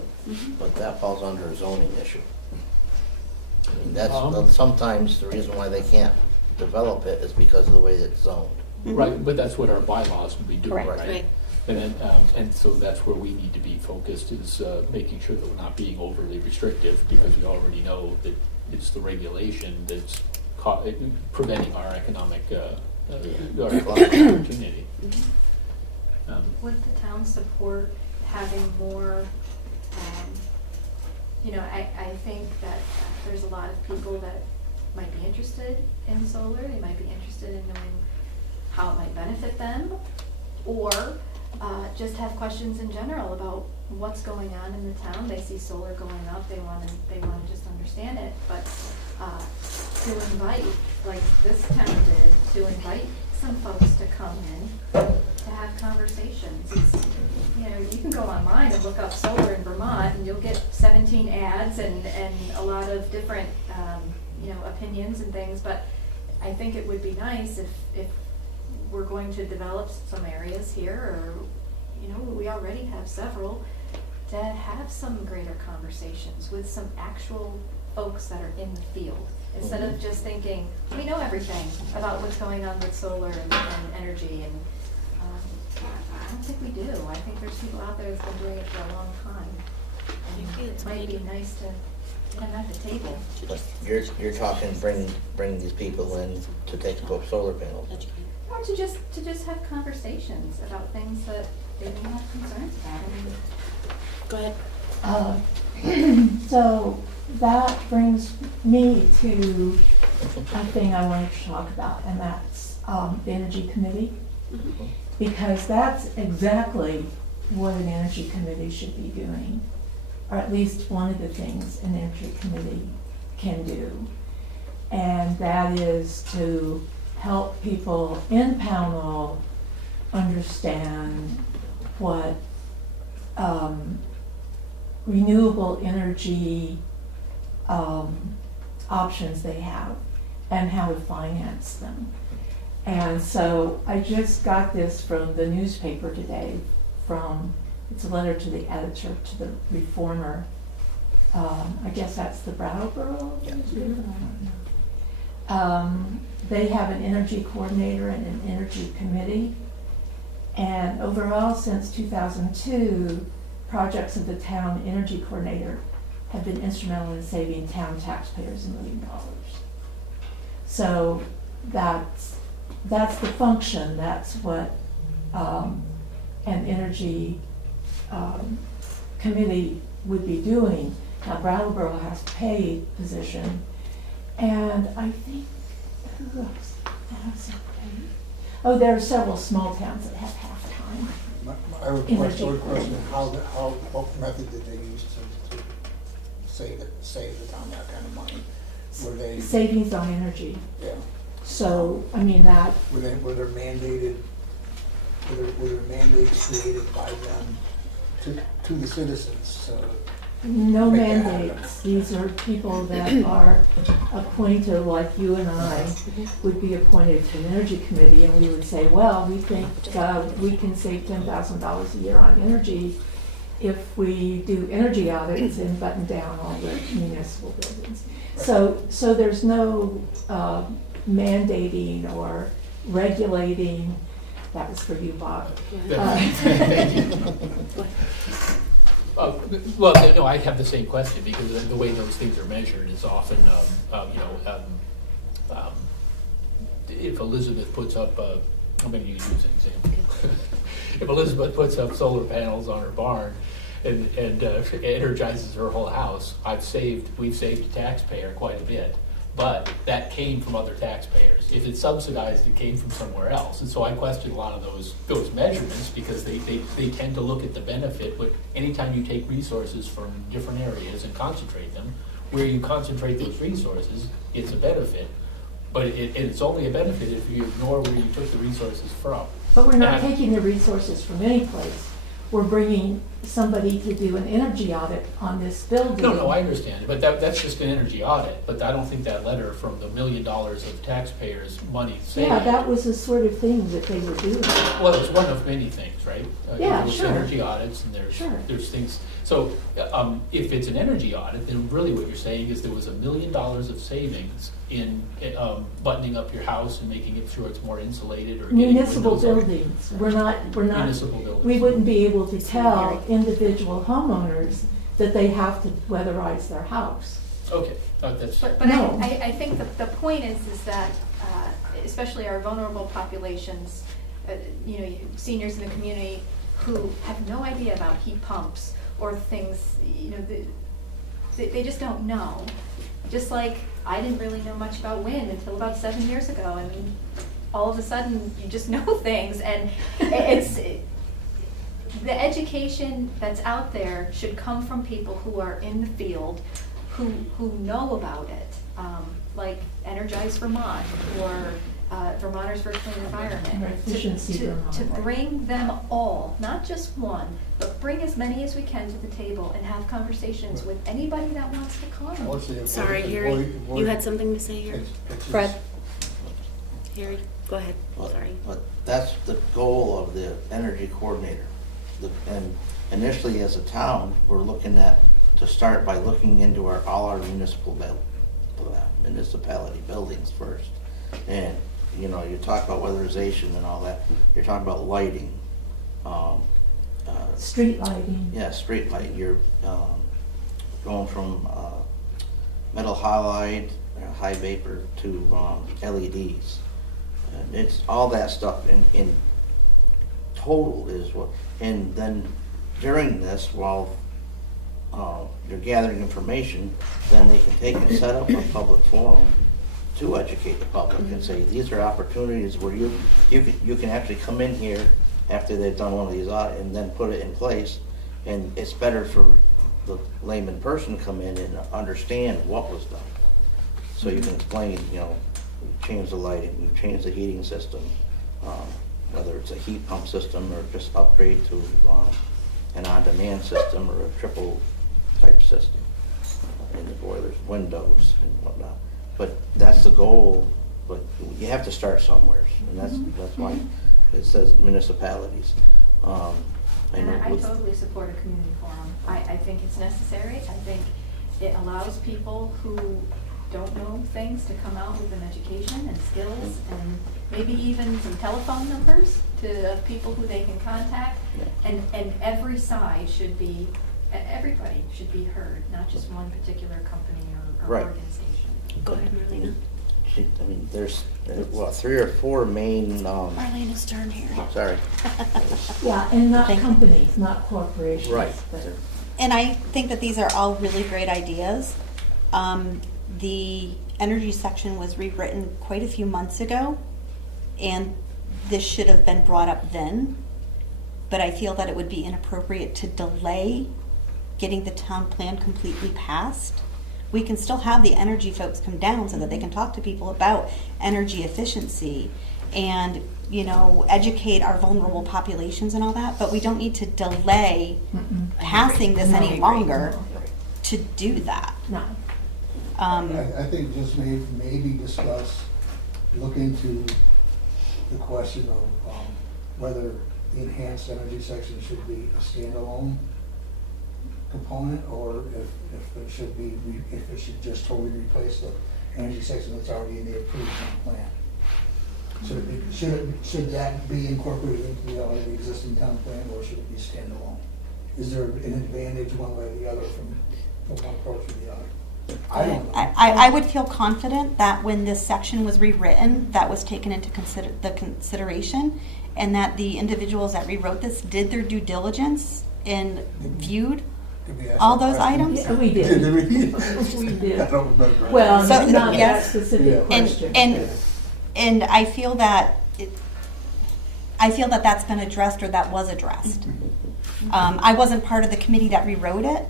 But that falls under a zoning issue. I mean, that's, Um. sometimes the reason why they can't develop it is because of the way it's zoned. Right, but that's what our bylaws would be doing, Correct. right? Right. And then, and so that's where we need to be focused, is making sure that we're not being overly restrictive, because we already know that it's the regulation that's preventing our economic opportunity. Would the town support having more, I think that there's a lot of people that might be interested in solar, they might be interested in knowing how it might benefit them, or just have questions in general about what's going on in the town. They see solar going up, they want to just understand it, but to invite, like this town did, to invite some folks to come in, to have conversations. It's, you can go online and look up solar in Vermont, and you'll get 17 ads and a lot of different, opinions and things, but I think it would be nice if we're going to develop some areas here, or, we already have several, to have some greater conversations with some actual folks that are in the field, instead of just thinking, we know everything about what's going on with solar and energy, and I don't think we do. I think there's people out there that's been doing it for a long time. And it might be nice to get them at the table. You're talking bring these people in to take up solar panels. Or to just have conversations about things that they may have concerns about. Go ahead. So that brings me to a thing I wanted to talk about, and that's the Energy Committee. Because that's exactly what an energy committee should be doing, or at least one of the things an energy committee can do. And that is to help people in Pownal understand what renewable energy options they have and how to finance them. And so I just got this from the newspaper today, it's a letter to the editor, to the Reformer. I guess that's the Brattleboro newspaper, I don't know. They have an energy coordinator and an energy committee. And overall, since 2002, projects of the town energy coordinator have been instrumental in saving town taxpayers $1 million. So that's the function, that's what an energy committee would be doing. Now, Brattleboro has a paid position, and I think, who else has a paid? Oh, there are several small towns that have half-time. I would question, what method did they use to save the town that kind of money? Were they, Savings on energy. yeah, So, I mean, that, were there mandated, were there mandates created by them to the citizens, so? no Make that mandates. These are people that are appointed, like you and I would be appointed to an energy committee, and we would say, well, we think we can save $10,000 a year on energy if we do energy audits and button down all the municipal buildings. So there's no mandating or regulating. That was for you, Bob. Thank you. Well, no, I have the same question, because the way those things are measured is often, if Elizabeth puts up, I'm going to use an example. If Elizabeth puts up solar panels on her barn and energizes her whole house, we've saved the taxpayer quite a bit. But that came from other taxpayers. If it's subsidized, it came from somewhere else. And so I question a lot of those measurements, because they tend to look at the benefit, but anytime you take resources from different areas and concentrate them, where you concentrate those resources, it's a benefit. But it's only a benefit if you ignore where you took the resources from. But we're not taking the resources from any place. We're bringing somebody to do an energy audit on this building. No, I understand, but that's just an energy audit. But I don't think that letter from the $1 million of taxpayers' money saved. Yeah, that was the sort of thing that they were doing. Well, it's one of many things, right? Yeah, there's sure. energy audits, and there's things. So if it's an energy audit, then really what you're saying is there was $1 million of savings in buttoning up your house and making it sure it's more insulated, or getting Municipal windows on it. buildings. We're not. Municipal buildings. We wouldn't be able to tell individual homeowners that they have to weatherize their house. Okay, that's. But No. I think the point is that, especially our vulnerable populations, seniors in the community who have no idea about heat pumps or things, they just don't know. Just like I didn't really know much about wind until about 7 years ago, and all of a sudden you just know things, and the education that's out there should come from people who are in the field, who know about it, like Energize Vermont or Vermonters for a Clean Environment. Or Efficiency Vermont. To bring them all, not just one, but bring as many as we can to the table and have conversations with anybody that wants to come. Sorry, Harry, you had something to say here? Fred? Harry, go ahead, But- sorry. But that's the goal of the energy coordinator. And initially, as a town, we're looking to start by looking into all our municipality buildings first. And, you talk about weatherization and all that, you're talking about lighting. Street lighting. Yeah, street light, you're going from metal halide, high vapor, to LEDs. And it's all that stuff in total is what, and then during this, while you're gathering information, then they can take and set up a public forum to educate the public and say, these are opportunities where you can actually come in here after they've done one of these audits and then put it in place. And it's better for the layman person to come in and understand what was done. So you can explain, you know, we changed the lighting, we changed the heating system, whether it's a heat pump system or just upgrade to an on-demand system or a triple type system in the boilers, windows and whatnot. But that's the goal, but you have to start somewhere, and that's why it says municipalities. And I with- totally support a community forum. I think it's necessary. I think it allows people who don't know things to come out with an education and skills and maybe even some telephone numbers to people who they can contact. Yeah. And every side should be, everybody should be heard, not just one particular company or Right. organization. Go ahead, Marlena. I mean, there's, 3 or 4 main, Marlena's turn here. sorry. Yeah, and not Thank you. companies, not corporations. Right. but- And I think that these are all really great ideas. The energy section was rewritten quite a few months ago, and this should have been brought up then. But I feel that it would be inappropriate to delay getting the town plan completely passed. We can still have the energy folks come down so that they can talk to people about energy efficiency and, you know, educate our vulnerable populations and all that, but we don't need to delay passing this any longer to do that. No. I think just maybe discuss, look into the question of whether the enhanced energy section should be a standalone component, or if it should be, if it should just totally replace the energy section that's already in the approved town plan. Should that be incorporated into the existing town plan, or should it be standalone? Is there an advantage one way or the other from one approach or the other? I don't know. I would feel confident that when this section was rewritten, that was taken into consideration, and that the individuals that rewrote this did their due diligence and viewed Did we ask all that those question? items. Yeah, we Did did. we? We did. I don't remember. Well, So, not that yes. specific question. And I feel that that's been addressed, or that was addressed. I wasn't part of the committee that rewrote it,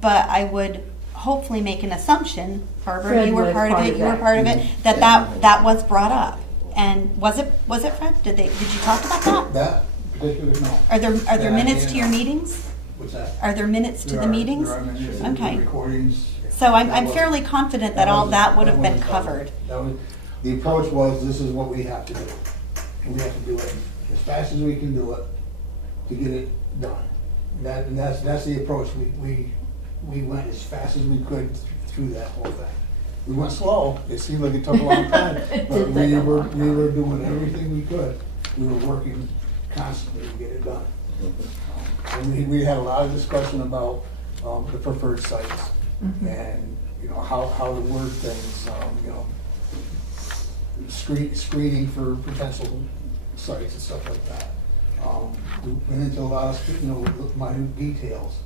but I would hopefully make an assumption, Barbara, Fred you were was part of part it, of you were that. part of it, that was brought up. And was it Fred? Did you talk about that? That particular, no. Are there That minutes idea, to your no. meetings? What's that? Are there minutes to There the are- meetings? There are minutes, Okay. recordings. So I'm That wasn't- fairly confident that all wasn't- that would have been wasn't covered. That was, the approach was, this is what we have to do. And we have to do it as fast as we can do it to get it done. And that's the approach. We went as fast as we could through that whole thing. We went slow. It seemed like it took a long time, It but did take a long we were doing everything we could. We were working constantly to get it done. And we had a lot of discussion about the preferred sites and, you know, how to word things, you know, screening for potential sites and stuff like that. We went into a lot of, you know, minute details,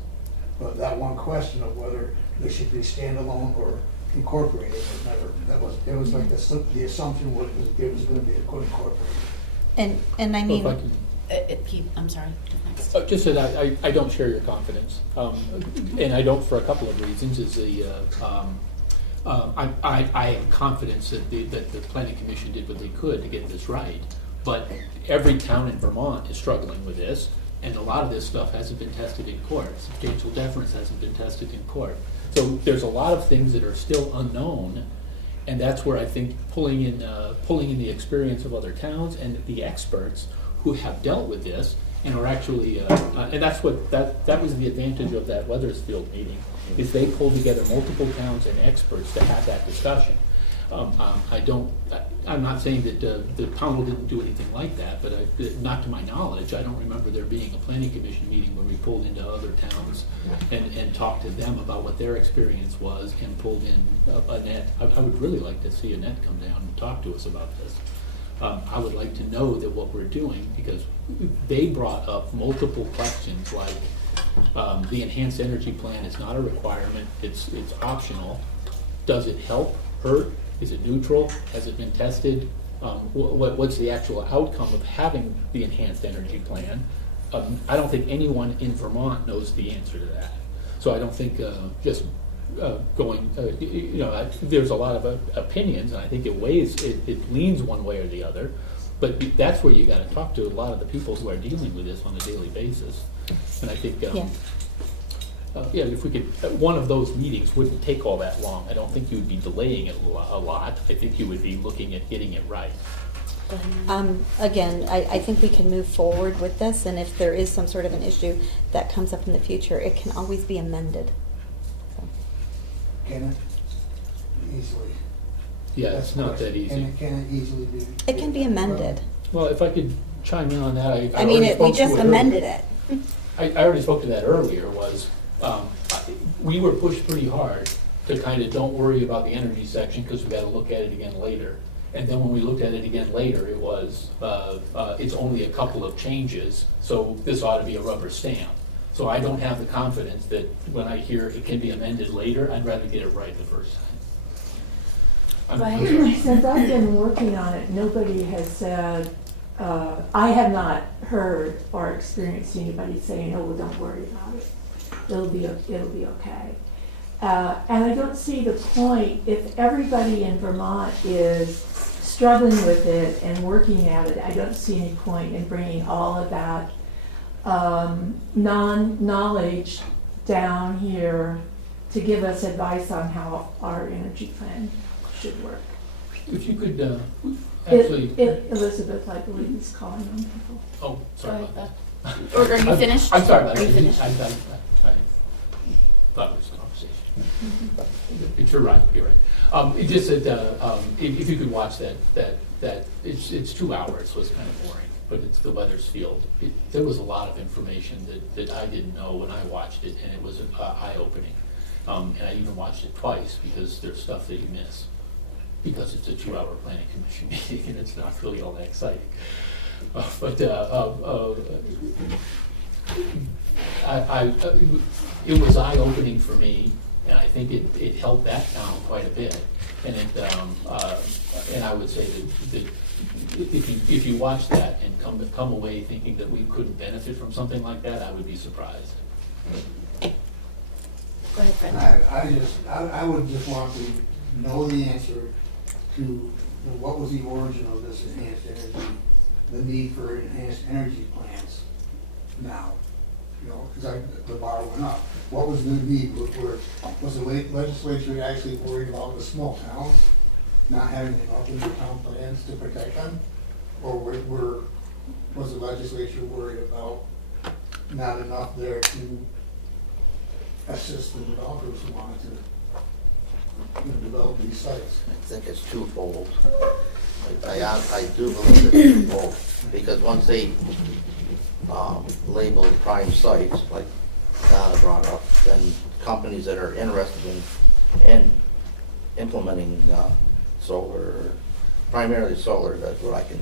but that one question of whether they should be standalone or incorporated was never, it was like the assumption was it was gonna be incorporated. And I mean, Well, if I can- I'm sorry. Next. Just that I don't share your confidence, and I don't for a couple of reasons. Is I am confident that the planning commission did what they could to get this right, but every town in Vermont is struggling with this, and a lot of this stuff hasn't been tested in court. Substantial deference hasn't been tested in court. So there's a lot of things that are still unknown, and that's where I think pulling in the experience of other towns and the experts who have dealt with this and are actually, and that's what, that was the advantage of that Weathersfield meeting, is they pulled together multiple towns and experts to have that discussion. I'm not saying that the Pownal didn't do anything like that, but not to my knowledge. I don't remember there being a planning commission meeting where we pulled into other towns and talked to them about what their experience was and pulled in Annette. I would really like to see Annette come down and talk to us about this. I would like to know that what we're doing, because they brought up multiple questions like the enhanced energy plan is not a requirement, it's optional. Does it help, hurt? Is it neutral? Has it been tested? What's the actual outcome of having the enhanced energy plan? I don't think anyone in Vermont knows the answer to that. So I don't think just going, there's a lot of opinions, and I think it leans one way or the other. But that's where you got to talk to a lot of the people who are dealing with this on a daily basis. And I think, if we could, one of those meetings wouldn't take all that long. I don't think you would be delaying it a lot. I think you would be looking at getting it right. Again, I think we can move forward with this, and if there is some sort of an issue that comes up in the future, it can always be amended. So. Can it easily? Yeah, it's not that easy. Can it easily be? It can be amended. Well, if I could chime in on that, I mean, we just amended it. I already spoke to that earlier, we were pushed pretty hard to kind of don't worry about the energy section because we got to look at it again later. And then when we looked at it again later, it was, it's only a couple of changes, so this ought to be a rubber stamp. So I don't have the confidence that when I hear it can be amended later, I'd rather get it right the first time. Since I've been working on it, nobody has said, I have not heard or experienced anybody saying, oh, well, don't worry about it. It'll be okay. And I don't see the point, if everybody in Vermont is struggling with it and working at it, I don't see any point in bringing all of that non-knowledge down here to give us advice on how our energy plan should work. If you could actually... Elizabeth, I believe, is calling on people. Oh, sorry about that. Or are you finished? I'm sorry about Are you that. finished? I thought it was a conversation. You're right, you're right. It just that, if you could watch that it's 2 hours, so it's kind of boring, but it's the Weathersfield. There was a lot of information that I didn't know when I watched it, and it was eye-opening. And I even watched it twice because there's stuff that you miss. Because it's a 2-hour planning commission meeting and it's not really all that exciting. It was eye-opening for me, and I think it held that down quite a bit. And and I would say that if you watch that and come away thinking that we couldn't benefit from something like that, I would be surprised. Go ahead, Fred. I would just want to know the answer to what was the origin of this enhanced energy, the need for enhanced energy plans now. Because the bar went up. What was the need? Was the legislature actually worried about the small towns not having enough in their town plans to protect them? Or was the legislature worried about not enough there to assist the developers who wanted to develop these sites? I think it's twofold. I do believe it's twofold, because once they label prime sites, like Donna brought up, then companies that are interested in implementing solar, primarily solar, that's what I can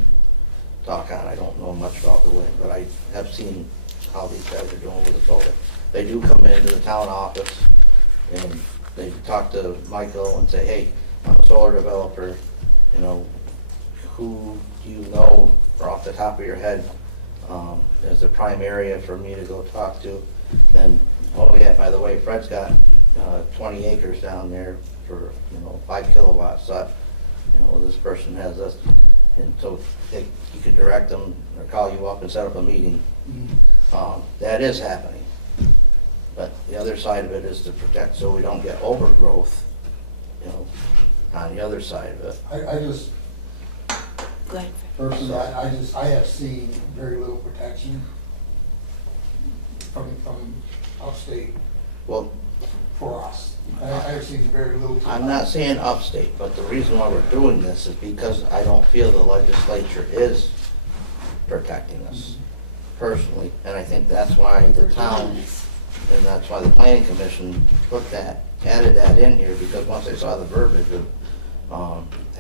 talk on. I don't know much about the wind, but I have seen how these guys are doing with the solar. They do come into the town office and they talk to Michael and say, hey, I'm a solar developer, who do you know off the top of your head as a prime area for me to go talk to? Then, oh yeah, by the way, Fred's got 20 acres down there for 5 kilowatts. So, this person has this, and so you could direct them or call you up and set up a meeting. That is happening. But the other side of it is to protect so we don't get overgrowth, on the other side of it. I just, Go ahead, Fred. personally, I have seen very little protection from upstate Well, for us. I have seen very little. I'm not saying upstate, but the reason why we're doing this is because I don't feel the legislature is protecting us personally. And I think that's why the town, and that's why the planning commission added that in here, because once they saw the verbiage of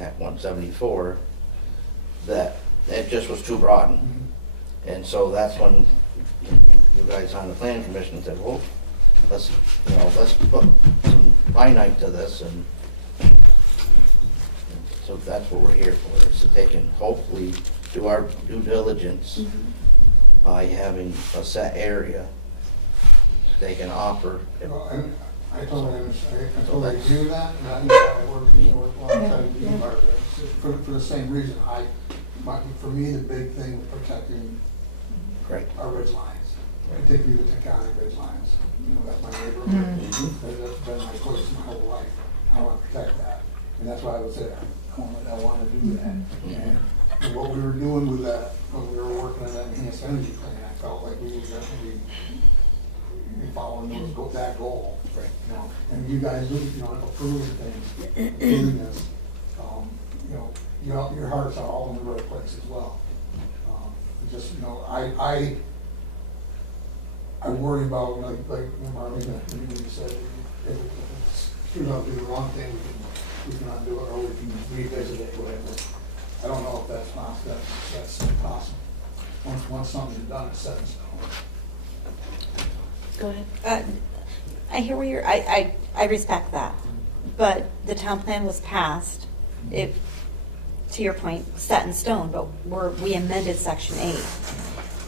Act 174, that it just was too broad. And so that's when you guys on the planning commission said, well, let's put some finite to this, and So that's what we're here for, is that they can hopefully do our due diligence by having a set area they can offer. Well, and I totally understand, I totally agree with that, and I, you know, I work alongside you, Martha, for the same reason. For me, the big thing was protecting Right. our ridge lines, particularly the county ridge lines. You know, that's my neighborhood, that's been my choice my whole life. I want to protect that, and that's why I was there. I want to do that. And what we were doing with that, when we were working on that enhanced energy plan, I felt like we were definitely following that goal. Right. You know, and you guys, you know, approving things, approving this, you know, your hearts are all in the right place as well. Just, you know, I worry about, like Marlene, when you said, if it's, you know, do the wrong thing, we can undo it, or we can revisit it, whatever. I don't know if that's possible. Once something's done, it's set in stone. Go ahead. I hear where you're, I respect that, but the town plan was passed, it, to your point, set in stone, but we amended section 8.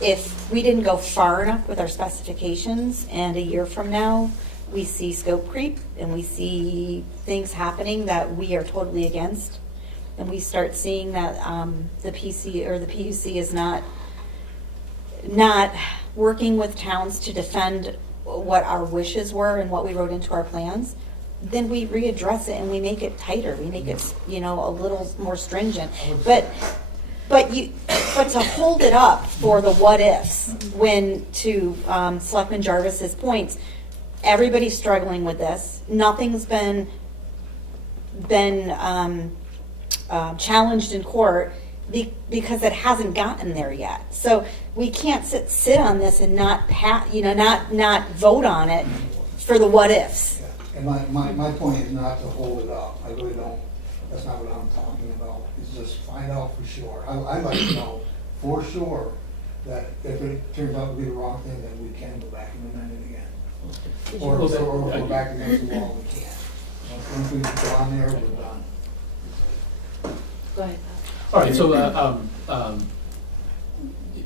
If we didn't go far enough with our specifications, and a year from now, we see scope creep, and we see things happening that we are totally against, and we start seeing that the PC or the PUC is not working with towns to defend what our wishes were and what we wrote into our plans, then we readdress it and we make it tighter. We make it, you know, a little more stringent. But to hold it up for the what ifs, when to Selectman Jarvis's points, everybody's struggling with this. Nothing's been challenged in court because it hasn't gotten there yet. So we can't sit on this and not vote on it for the what ifs. And my point is not to hold it up. I really don't, that's not what I'm talking about. It's just find out for sure. I'd like to know for sure that if it turns out to be the wrong thing, then we can go back and amend it again. Or go back against the wall, we can't. Once we've gone there, we're done. Go ahead. All right, so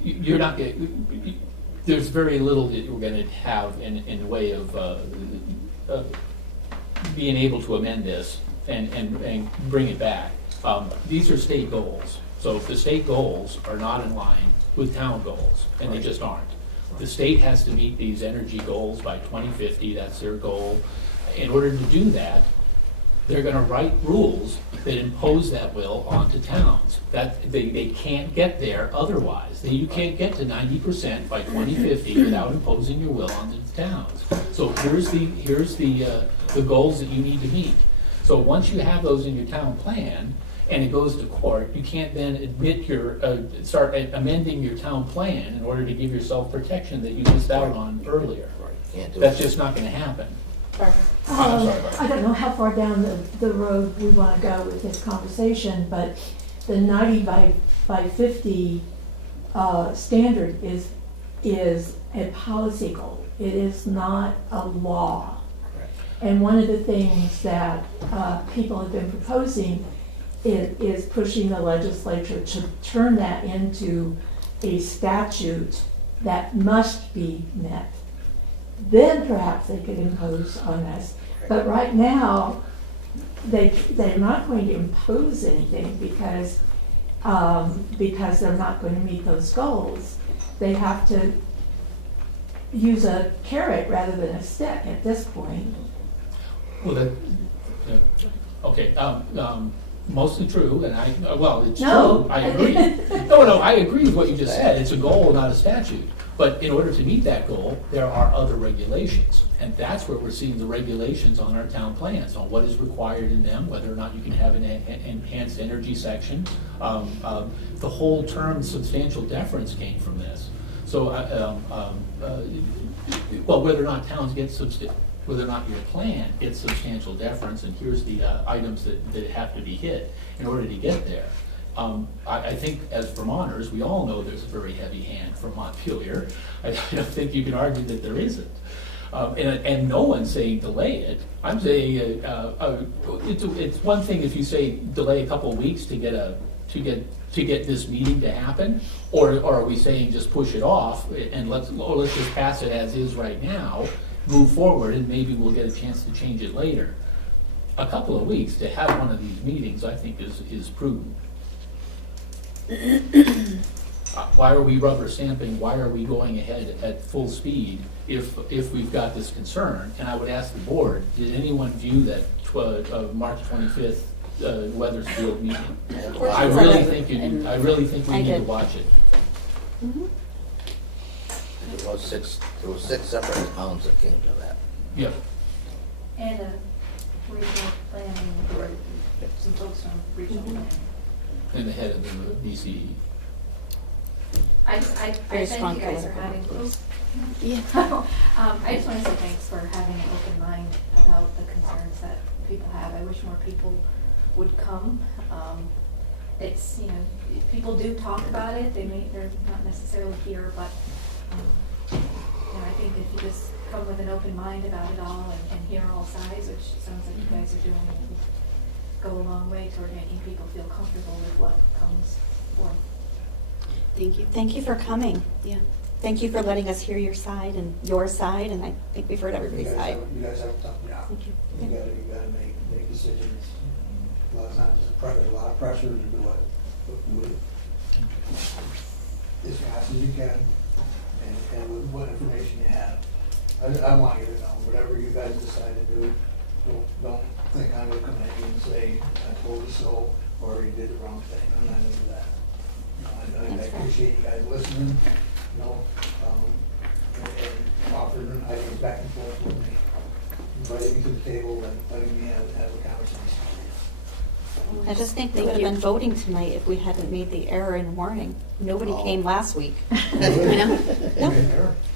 you're not going. There's very little that we're going to have in the way of being able to amend this and bring it back. These are state goals. So if the state goals are not in line with town goals, and they just aren't. The state has to meet these energy goals by 2050. That's their goal. In order to do that, they're going to write rules that impose that will onto towns. That they can't get there otherwise. You can't get to 90% by 2050 without imposing your will onto the towns. So here's the goals that you need to meet. So once you have those in your town plan and it goes to court, you can't then admit start amending your town plan in order to give yourself protection that you missed out on earlier. Can't do That's it. just not going to happen. I'm sorry, Barbara. I don't know how far down the road we want to go with this conversation, but the 90 by 50 standard is a policy goal. It is not a law. And one of the things that people have been proposing is pushing the legislature to turn that into a statute that must be met. Then perhaps they could impose on us. But right now, they're not going to impose anything because they're not going to meet those goals. They have to use a carrot rather than a stick at this point. Well, okay, mostly true, and it's No. true, I agree. No, I agree with what you just said, it's a goal, not a statute. But in order to meet that goal, there are other regulations, and that's where we're seeing the regulations on our town plans, on what is required in them, whether or not you can have an enhanced energy section. The whole term substantial deference came from this. So, whether or not towns get whether or not your plan gets substantial deference, and here's the items that have to be hit in order to get there. I think as Vermonters, we all know there's a very heavy hand from Montpelier. I don't think you can argue that there isn't. And no one's saying delay it. I'm saying, it's one thing if you say delay a couple of weeks to get this meeting to happen, or are we saying just push it off and let's just pass it as is right now, move forward, and maybe we'll get a chance to change it later. A couple of weeks to have one of these meetings, I think is prudent. Why are we rubber stamping? Why are we going ahead at full speed if we've got this concern? And I would ask the board, did anyone view that March 25th Weathersfield meeting? I really think we I need to did. watch it. Mhm. There was six separate towns that came to that. Yeah. And a regional planning, some folks from regional planning. And the head of the BCE. I Very thank strong you guys for political having, Yeah. I just want to say thanks for having an open mind about the concerns that people have. I wish more people would come. It's, people do talk about it, they're not necessarily here, but, I think if you just come with an open mind about it all and hear all sides, which it sounds like you guys are doing, it will go a long way toward making people feel comfortable with what comes forth. Thank you. Thank you for coming. Yeah. Thank you for letting us hear your side, and I think we've heard everybody's side. You guys have a tough job. Thank you. You gotta make decisions. A lot of times there's a lot of pressure to do it as fast as you can and with what information you have. I want you to know, whatever you guys decide to do, don't think I'm gonna come at you and say, I told you so, or you did the wrong thing. I'm not gonna do that. I appreciate you guys listening, and offering ideas back and forth with me, inviting me to the table and letting me have a conversation. I just think they would have been voting tonight if we hadn't made the error in warning. Nobody came last week. I know. Nope.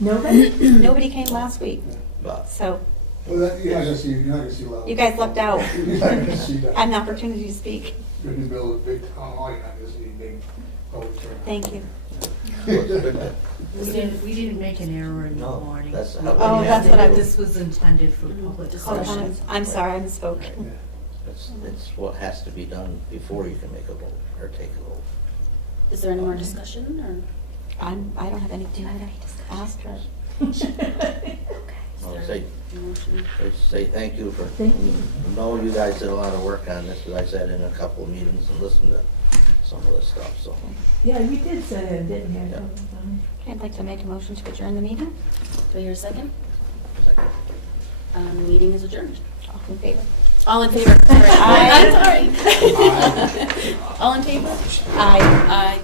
Nobody? Nobody came last week, But so Well, you're not gonna see a lot of. you guys lucked out. You're not gonna see that. Had an opportunity to speak. You're gonna build a big town hall, you're not gonna see a big public turnout. Thank you. We didn't make an error in the No, warning. that's how. Oh, that's what I was- This was intended for public Oh, discussion. I'm sorry, I misspoke. Yeah. It's what has to be done before you can make a vote or take a vote. Is there any more discussion, or? I don't have anything to ask her. I'll say, Motion. say thank you for, Thank you. I know you guys did a lot of work on this, because I sat in a couple of meetings and listened to some of this stuff, so. Yeah, you did say it, didn't you? Yeah. I'd like to make a motion to adjourn the meeting. Do I hear a second? Second. The meeting is adjourned. All in favor? All in favor? Sorry. Aye. I'm sorry. All in favor? Aye. Aye.